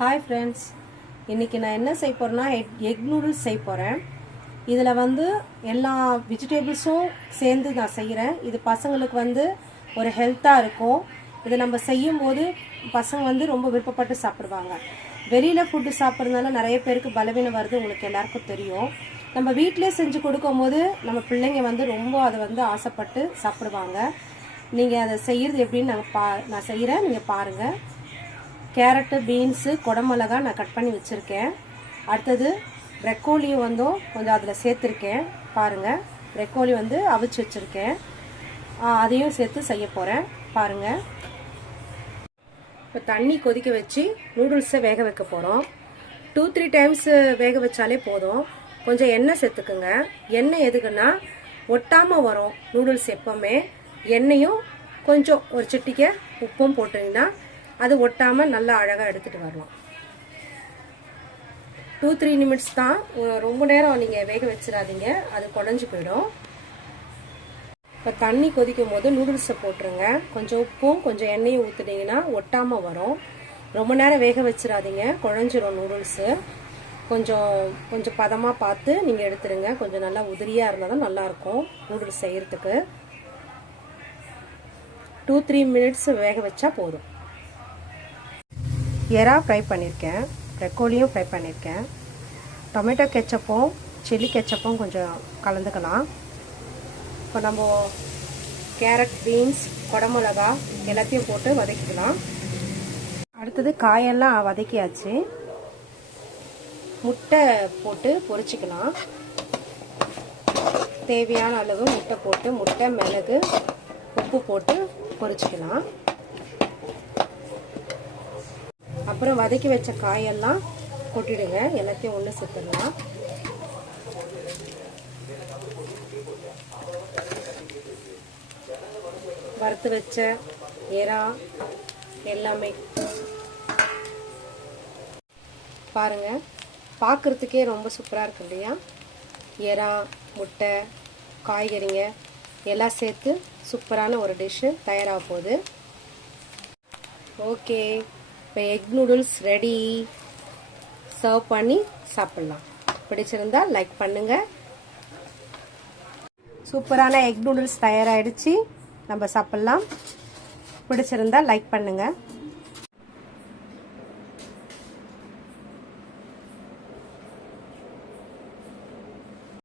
Hi friends, இன்றைக்கி நான் என்ன செய்ய போகிறேன்னா எக் நூடுல்ஸ் செய்ய போகிறேன். இதில் வந்து எல்லா வெஜிடபிள்ஸும் சேர்ந்து நான் செய்கிறேன். இது பசங்களுக்கு வந்து ஒரு ஹெல்த்தாக இருக்கும். இதை நம்ம செய்யும்போது பசங்க வந்து ரொம்ப விருப்பப்பட்டு சாப்பிடுவாங்க. வெளியில் ஃபுட்டு சாப்பிட்றதுனால நிறைய பேருக்கு பலவீனம் வருது, உங்களுக்கு எல்லாருக்கும் தெரியும். நம்ம வீட்டிலே செஞ்சு கொடுக்கும்போது நம்ம பிள்ளைங்க வந்து ரொம்ப அதை வந்து ஆசைப்பட்டு சாப்பிடுவாங்க. நீங்கள் அதை செய்கிறது எப்படின்னு நான் செய்கிறேன், நீங்கள் பாருங்கள். கேரட்டு, பீன்ஸு, குடமிளகா நான் கட் பண்ணி வச்சுருக்கேன். அடுத்தது ப்ரெக்கோலியும் வந்து கொஞ்சம் அதில் சேர்த்துருக்கேன். பாருங்கள், ப்ரெக்கோலி வந்து அவிச்சு வச்சுருக்கேன், அதையும் சேர்த்து செய்ய போகிறேன். பாருங்கள், இப்போ தண்ணி கொதிக்க வச்சு நூடுல்ஸை வேக வைக்க போகிறோம். 2-3 டைம்ஸ் வேக வச்சாலே போதும். கொஞ்சம் எண்ணெய் சேர்த்துக்குங்க. எண்ணெய் எதுக்குன்னா ஒட்டாமல் வரும் நூடுல்ஸ். எப்போவுமே எண்ணெயும் கொஞ்சம் ஒரு சிட்டிக்கை உப்பும் போட்டிங்கன்னா அது ஒட்டாமல் நல்லா அழகாக எடுத்துகிட்டு வரலாம். 2-3 நிமிட்ஸ் தான், ரொம்ப நேரம் நீங்கள் வேக வச்சிடாதீங்க, அது குழஞ்சி போயிடும். இப்போ தண்ணி கொதிக்கும் போது நூடுல்ஸை போட்டுருங்க. கொஞ்சம் உப்பும் கொஞ்சம் எண்ணெயும் ஊற்றுனீங்கன்னா ஒட்டாமல் வரும். ரொம்ப நேரம் வேக வச்சிடாதீங்க, குழஞ்சிரும் நூடுல்ஸு. கொஞ்சம் பதமாக பார்த்து நீங்கள் எடுத்துருங்க. கொஞ்சம் நல்லா உதிரியாக இருந்தால் தான் நல்லாயிருக்கும் நூடுல்ஸ் செய்கிறதுக்கு. 2-3 மினிட்ஸ் வேக வச்சா போதும். எறா ஃப்ரை பண்ணியிருக்கேன், ப்ரெக்கோலியும் ஃப்ரை பண்ணியிருக்கேன். டொமேட்டோ கெச்சப்பும் சில்லி கெச்சப்பும் கொஞ்சம் கலந்துக்கலாம். இப்போ நம்ம கேரட், பீன்ஸ், குடமிளகா எல்லாத்தையும் போட்டு வதக்கிக்கலாம். அடுத்தது காயெல்லாம் வதக்கியாச்சு. முட்டை போட்டு பொரிச்சிக்கலாம். தேவையான அளவு முட்டை போட்டு, முட்டை, மிளகு, உப்பு போட்டு பொரிச்சிக்கலாம். அப்புறம் வதக்கி வச்ச காயெல்லாம் கொட்டிடுங்க, எல்லாத்தையும் ஒன்று சேர்த்துடலாம். வறுத்து வச்ச எறா எல்லாமே பாருங்க, பார்க்குறதுக்கே ரொம்ப சூப்பராக இருக்கு இல்லையா? எறா, முட்டை, காய்கறிங்க எல்லாம் சேர்த்து சூப்பரான ஒரு டிஷ்ஷு தயாராக போகுது. ஓகே, இப்போ எக் நூடுல்ஸ் ரெடி. சர்வ் பண்ணி சாப்பிட்லாம். பிடிச்சிருந்தா லைக் பண்ணுங்கள். சூப்பரான எக் நூடுல்ஸ் தயாராகிடுச்சு, நம்ம சாப்பிட்லாம். பிடிச்சிருந்தா லைக் பண்ணுங்கள்.